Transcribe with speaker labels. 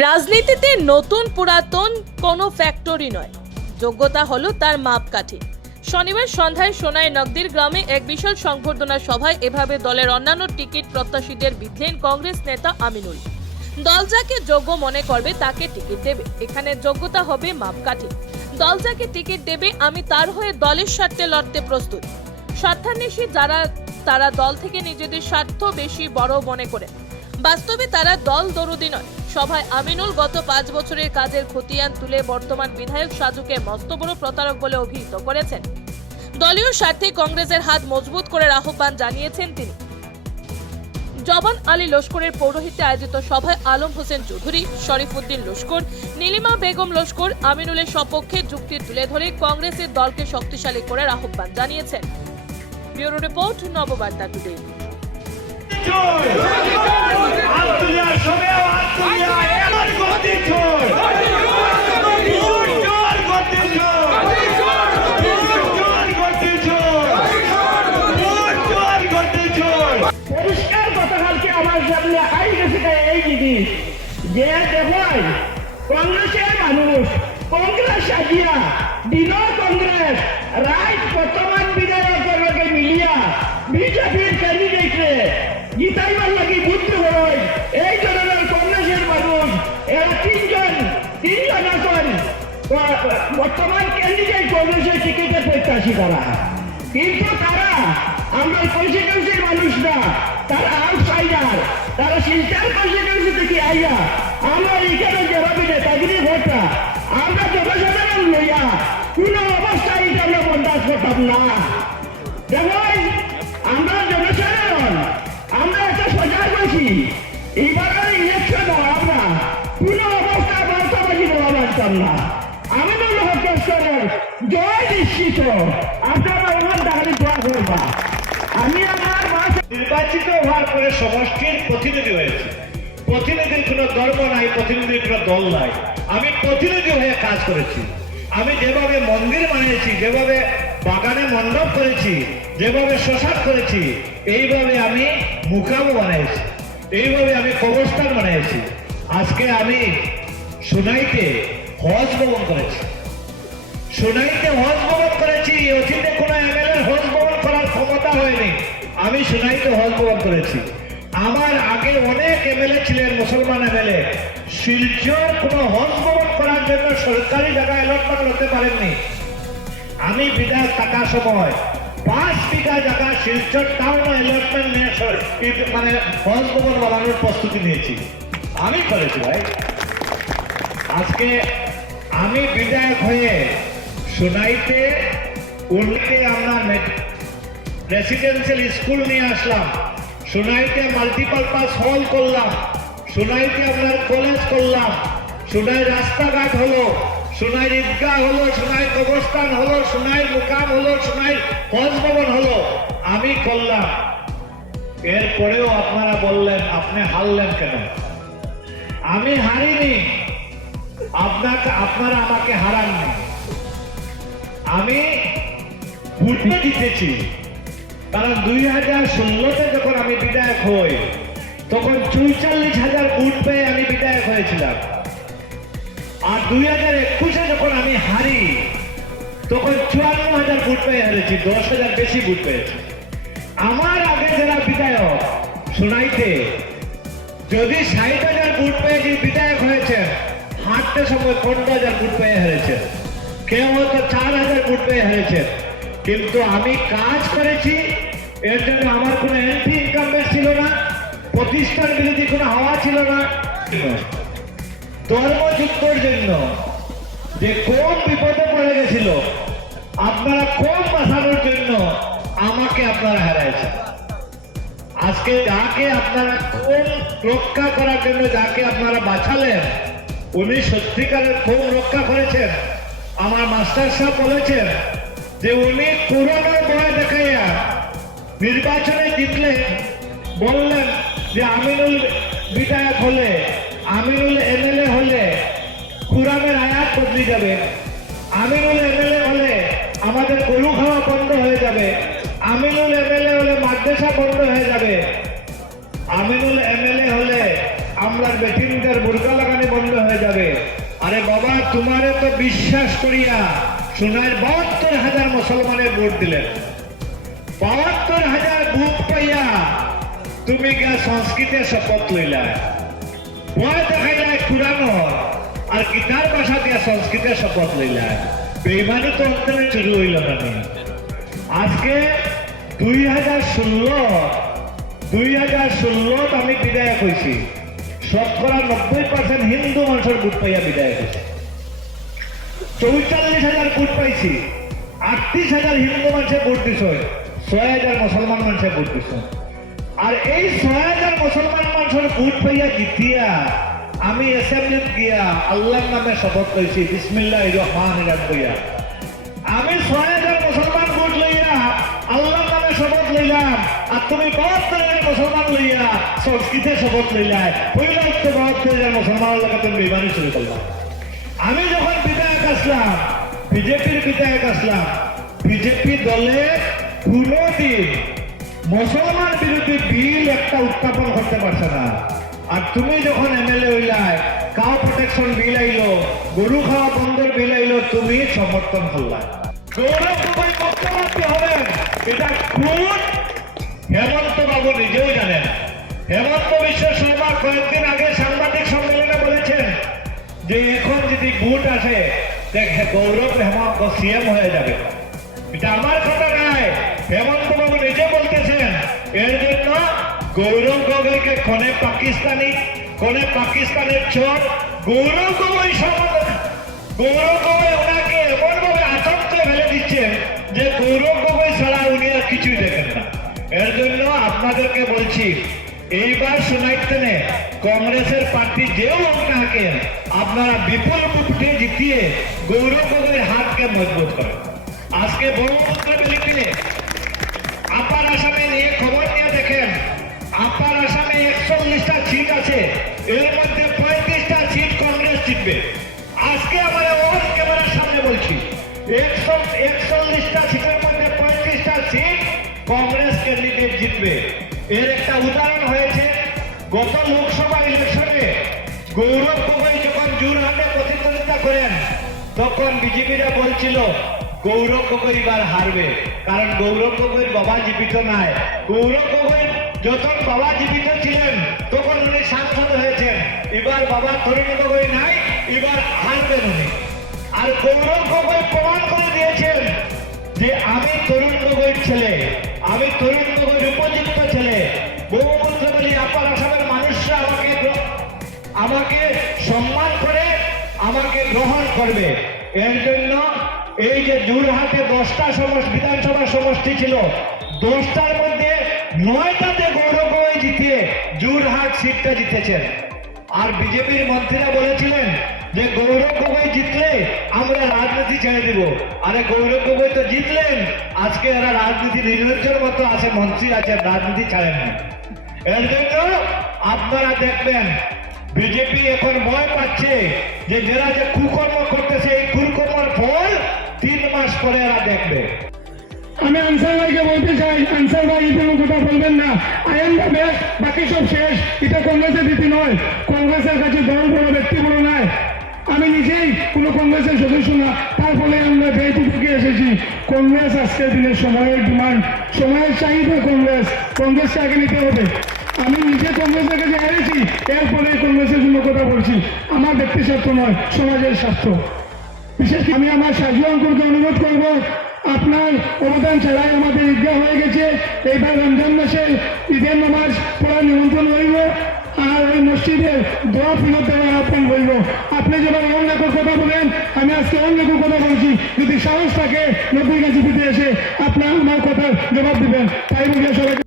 Speaker 1: রাজনীতিতে নতুন পুরাতন কোনো ফ্যাক্টরি নয়। যোগ্যতা হলো তার মাপকাঠি। শনিবার সন্ধ্যায় সোনাই নগদির গ্রামে এক বিশাল সংবর্ধনা সভায় এভাবে দলের অন্যান্য টিকিট প্রত্যাশীদের বিধলেন কংগ্রেস নেতা আমিনুল। দল যাকে যোগ্য মনে করবে তাকে টিকিট দেবে। এখানে যোগ্যতা হবে মাপকাঠি। দল যাকে টিকিট দেবে, আমি তার হয়ে দলের স্বার্থে লড়তে প্রস্তুত। স্বার্থান্বেষী যারা, তারা দল থেকে নিজেদের স্বার্থ বেশি বড় মনে করে বাস্তবে তারা দল দরদি নয়। সভায় আমিনুল গত পাঁচ বছরের কাজের খতিয়ান তুলে বর্তমান বিধায়ক সাজুকে মস্ত বড় প্রতারক বলে অভিহিত করেছেন। দলীয় স্বার্থে কংগ্রেসের হাত মজবুত করার আহ্বান জানিয়েছেন তিনি। জবান আলী লস্করের পৌরোহিত্যে আয়োজিত সভায় আলম হোসেন চৌধুরী শরীফুদ্দিন লস্কর, নীলিমা বেগম লস্কর আমিনুলের সপক্ষে যুক্তি তুলে ধরে কংগ্রেসের দলকে শক্তিশালী করার আহ্বান জানিয়েছেন। Bureau report Nababarta today.
Speaker 2: যে দেখুন কংগ্রেসের মানুষ কংগ্রেস সাজিয়া দিন কংগ্রেস রাইট বর্তমান ক্যান্ডিডেট কংগ্রেসের টিকিটে প্রত্যাশী তারা। কিন্তু তারা, আমরা কনস্টিটিউন্সির মানুষ না। তারা আউটসাইডার তারা সিস্টার কনস্টিটিউন্সি থেকে আইয়া আমরা এখানে
Speaker 3: নির্বাচিত হওয়ার পরে সমষ্টির প্রতিনিধি হয়েছে। প্রতিনিধির কোনো ধর্ম নাই, প্রতিনিধির কোনো দল নাই। আমি প্রতিনিধি হয়ে কাজ করেছি। আমি যেভাবে মন্দির বানিয়েছি, যেভাবে বাগানে মণ্ডপ করেছি, যেভাবে শ্মশান করেছি, এইভাবে আমি মুকামও বানিয়েছি। এইভাবে আমি কবরস্থান বানিয়েছি। আজকে আমি সোনাইতে হজ ভবন করেছি। সোনাইতে হজ ভবন করেছি, অতীতে কোনো এমএলএ হজ ভবন করার ক্ষমতা হয়নি। আমি সোনাইতে হজ ভবন করেছি। আমার আগে অনেক এমএলএ ছিলেন, মুসলমান এমএলএ। শিলচর কোনো হজ ভবন করার জন্য সরকারি জায়গা অ্যালটমেন্ট হতে পারেননি। আমি বিধায়ক থাকার সময়, পাঁচ বিঘা জায়গা শিলচর টাউন অ্যালটমেন্ট নিয়ে মানে হজ ভবন বানানোর প্রস্তুতি নিয়েছি। আমি করেছি ভাই। আজকে আমি বিধায়ক হয়ে সোনাইতে উন্নতে আমরা রেসিডেন্সিয়াল স্কুল নিয়ে আসলাম। সোনাইতে মাল্টিপারপাস হল করলাম। সোনাইতে আপনার কলেজ করলাম। সোনাই রাস্তাঘাট হলো, সোনাই ঈদগাহ হলো, সোনাই কবরস্থান হলো, সোনাই মুকাম হলো, সোনাই হজ ভবন হলো। আমি করলাম। এরপরেও আপনারা বললেন, আপনি হারলেন কেন? আমি হারিনি। আপনাকে আপনারা আমাকে হারাননি। আমি ভোটে জিতেছি কারণ দুই হাজার ষোলোতে যখন আমি বিধায়ক হই, তখন চৌচল্লিশ হাজার ভোট পেয়ে আমি বিধায়ক হয়েছিলাম। আর দুই হাজার একুশে যখন আমি হারি, তখন চুয়ান্ন হাজার ভোট পেয়ে হারেছি, দশ হাজার বেশি ভোট পেয়েছি। আমার আগে যারা বিধায়ক, শোনাইতে, যদি ষাট হাজার ভোট পেয়ে বিধায়ক হয়েছেন, হাঁটতে সময় পনেরো হাজার ভোট পেয়ে হেরেছেন। কেউ হয়তো চার হাজার ভোট পেয়ে হেরেছেন কিন্তু আমি কাজ করেছি, এর জন্য আমার কোনো এন্ট্রি ইনকাম ছিল না, প্রতিষ্ঠান বিরোধী কোনো হাওয়া ছিল না। ধর্মযুদ্ধের জন্য যে কোন বিপদে পড়ে গেছিল, আপনারা কোন বাঁচানোর জন্য আমাকে আপনারা হারাইছেন? আজকে যাকে আপনারা কোন রক্ষা করার জন্য যাকে আপনারা বাঁচালেন, উনি সত্যিকারের খুব রক্ষা করেছেন আমার মাস্টার সাহেব বলেছেন যে উনি পুরনো বয় দেখাইয়া নির্বাচনে জিতলে বললেন যে আমিনুল বিধায়ক হলে, আমিনুল এমএলএ হলে কুরামের আয়াত বদলে যাবে। আমিনুল এমএলএ হলে আমাদের গরু খাওয়া বন্ধ হয়ে যাবে। আমিনুল এমএলএ হলে মাদ্রাসা বন্ধ হয়ে যাবে। আমিনুল এমএলএ হলে আমরা বেটিনদের মুরগা লাগানি আরে বাবা, তোমারে তো বিশ্বাস করিয়া সোনার বাহাত্তর হাজার মুসলমানের ভোট দিলেন। বাহাত্তর হাজার ভোট পাইয়া তুমি গিয়া সংস্কৃতে শপথ লইলা। ভয় দেখাইলা কুরানোর আর গীতার ভাষা দিয়া সংস্কৃতে শপথ লইলা। বেইমানি তো অন্তরে শুরু হইল না আজকে দুই হাজার ষোলো, দুই হাজার ষোলোত আমি বিদায় হয়েছি শতকরা নব্বই পার্সেন্ট হিন্দু মানুষের ভোট পাইয়া বিদায় হয়েছে। চৌচল্লিশ হাজার ভোট পাইছি। আটত্রিশ হাজার হিন্দু মানুষের ভোট দিছ। ছয় হাজার মুসলমান মানুষের ভোট দিছ। আর এই ছয় হাজার মুসলমান মানুষের ভোট পাইয়া জিতিয়া, আমি এসেম্বলিত গিয়া আল্লাহর নামে শপথ করেছি বিসমিল্লাহ রহমান আমি ছয় হাজার মুসলমান ভোট লইয়া আল্লাহর নামে শপথ লইলাম আর তুমি মুসলমান লইয়া সংস্কৃতে শপথ লইলাই পয়লা মুসলমানের তুমি বেমানি শুরু করলাম আমি যখন বিধায়ক আসলাম, বিজেপির বিধায়ক আসলাম, বিজেপি দলে কোনোদিন মুসলমান বিরোধী বিল একটা উত্থাপন করতে পারছে না। আর তুমি যখন এমএলএ হইলাই কাউ প্রোটেকশন বিল আইলো, গরু খাওয়া বন্ধের বিল আইলো, তুমি সমর্থন করলাই। গৌরব গগৈ মুখ্যমন্ত্রী এটা হেমন্ত বাবু শর্মা কয়েকদিন আগে সাংবাদিক সম্মেলনে বলেছেন যে এখন যদি ভোট আসে দেখ গৌরব হেমন্ত সিএম হয়ে যাবে এটা আমার কথা নয় হেমন্ত বাবু নিজে বলতেছেন এর জন্য গৌরব গগৈকে কোনে পাকিস্তানি কোনে পাকিস্তানের চোর, গৌরব গগৈ সমাধান গৌরব গগৈ এইবার শোনাইতেনে কংগ্রেসের প্রার্থী যেও না থাকেন আপনারা বিপুল ভোটে জিতিয়ে গৌরব গগৈর হাতকে মজবুত করেন। আজকে ব্রহ্মপুত্র বেলিতে আপার আসামে নিয়ে খবর নিয়ে দেখেন, আপার আসামে একচল্লিশটা সিট আছে, এর মধ্যে পঁয়ত্রিশটা সিট কংগ্রেস জিতবে। আজকে আমরা ওয়ান ক্যামেরার সামনে বলছি, একশো, একচল্লিশটা সিটের মধ্যে পঁয়ত্রিশটা সিট কংগ্রেস ক্যান্ডিডেট জিতবে। এর একটা উদাহরণ হয়েছে, গত লোকসভা ইলেকশনে গৌরব গগৈ যখন জোরহাটে প্রতিদ্বন্দ্বিতা করেন, তখন বিজেপিরা বলছিল, গৌরব গগৈ এবার হারবে। কারণ গৌরব গগৈর বাবা জীবিত নাই। গৌরব গগৈ যখন বাবা জীবিত ছিলেন, তখন উনি সাংসদ হয়েছেন। এবার বাবা তরুণ গগৈ নাই, এবার হারবেন উনি। আর গৌরব গগৈ প্রমাণ করে দিয়েছেন যে আমি তরুণ গগৈর ছেলে, আমি তরুণ গগৈর উপযুক্ত ছেলে বহুমন্ত্র বলি আপার আসামের মানুষরা আমাকে আমাকে সম্মান করে, আমাকে গ্রহণ করবে। এর জন্য এই যে জোরহাটে দশটা সমষ্টি, বিধানসভা সমষ্টি ছিল, দশটার মধ্যে নয়টাতে গৌরব জিতিয়ে জোরহাট সিটটা জিতেছেন। আর বিজেপির মন্ত্রীরা বলেছিলেন যে গৌরব গগৈ জিতলে, আমরা রাজনীতি ছেড়ে দিব। আরে গৌরব গগৈ তো জিতলেন। আজকে এরা রাজনীতি নির্লজ্জের মতো আছে, মন্ত্রী আছেন রাজনীতি ছাড়েন না। এর জন্য আপনারা দেখবেন, বিজেপি এখন ভয় পাচ্ছে যে যারা যে কুকর্ম করতেছে, এই কুকর্মের ফল তিন মাস পরে এরা দেখবে।
Speaker 4: আমি আনসার ভাইকে বলতে চাই, আনসার ভাই কোনো কথা বলবেন না। আইন বেস্ট বাকি সব শেষ। এটা কংগ্রেসের রীতি নয়। কংগ্রেসের কাছে দল বড় ব্যক্তি বড় নয় আমি নিজেই কোনো কংগ্রেসের সদস্য না, তার ফলে আমরা বেতুকে এসেছি। কংগ্রেস আজকের দিনে সময়ের ডিমান্ড, সময়ের চাহিদা কংগ্রেস, কংগ্রেসকে আগে নিতে হবে। আমি নিজে কংগ্রেসের কাছে হারিয়েছি, এরপরে কংগ্রেসের জন্য কথা বলছি। আমার ব্যক্তি স্বার্থ নয়, সমাজের স্বার্থ। বিশেষ আমি আমার সাজু অঙ্কুরকে অনুরোধ করব, আপনার অবদান ছাড়াই আমাদের ঈদগাহ হয়ে গেছে। এইবার রমজান মাসে ঈদের নামাজ পড়ার নিমন্ত্রণ রইব আর ওই মসজিদে দোয়া ফিরত দেওয়ার আহ্বান রইব আপনি যেমন অন্য কেউ কথা বলেন, আমি আজকে অঙ্গাকুর কথা বলছি। যদি সাহস থাকে নদীর কাছে ফিরে এসে আপনার আমার কথার জবাব দিবেন। তাই বলিয়া সবাইকে